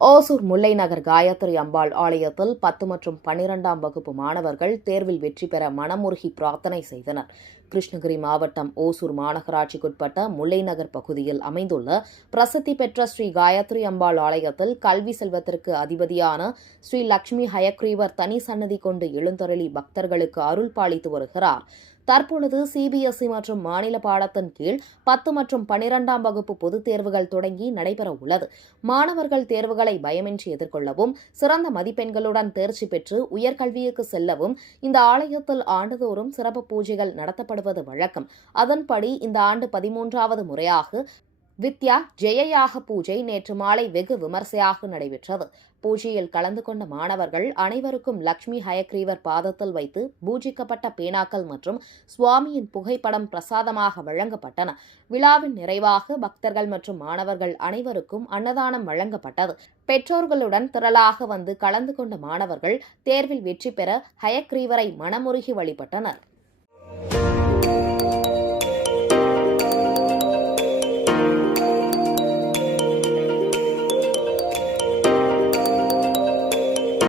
ஓசூர் முல்லை நகர் காயத்ரி அம்பாள் ஆலயத்தில் 10 மற்றும் 12ஆம் வகுப்பு மாணவர்கள் தேர்வில் வெற்றி பெற மனமுருகி பிரார்த்தனை செய்தனர். கிருஷ்ணகிரி மாவட்டம் ஓசூர் மாநகராட்சிக்குட்பட்ட முல்லை நகர் பகுதியில் அமைந்துள்ள பிரசித்தி பெற்ற ஸ்ரீ காயத்ரி அம்பாள் ஆலயத்தில் கல்வி செல்வத்திற்கு அதிபதியான ஸ்ரீ லட்சுமி ஹயக்ரீவர் தனி சன்னதி கொண்டு எழுந்தருளி பக்தர்களுக்கு அருள் பாலித்து வருகிறார். தற்பொழுது சிபிஎஸ்இ மற்றும் மாநில பாடத்தின் கீழ் 10 மற்றும் 12ஆம் வகுப்பு பொதுத் தேர்வுகள் தொடங்கி நடைபெற உள்ளது. மாணவர்கள் தேர்வுகளை பயமின்றி எதிர்கொள்ளவும், சிறந்த மதிப்பெண்களுடன் தேர்ச்சி பெற்று உயர்கல்விக்கு செல்லவும் இந்த ஆலயத்தில் ஆண்டுதோறும் சிறப்பு பூஜைகள் நடத்தப்படுவது வழக்கம். அதன்படி இந்த ஆண்டு 13வது முறையாக வித்யா ஜெயயாக பூஜை நேற்று மாலை வெகு விமர்சையாக நடைபெற்றது. பூஜையில் கலந்து கொண்ட மாணவர்கள் அனைவருக்கும் லட்சுமி ஹயக்ரீவர் பாதத்தில் வைத்து பூஜிக்கப்பட்ட பேனாக்கள் மற்றும் சுவாமியின் புகைப்படம் பிரசாதமாக வழங்கப்பட்டன. விழாவின் நிறைவாக பக்தர்கள் மற்றும் மாணவர்கள் அனைவருக்கும் அன்னதானம் வழங்கப்பட்டது. பெற்றோர்களுடன் திரளாக வந்து கலந்து கொண்ட மாணவர்கள் தேர்வில் வெற்றி பெற ஹயக்ரீவரை மனமுருகி வழிபட்டனர்.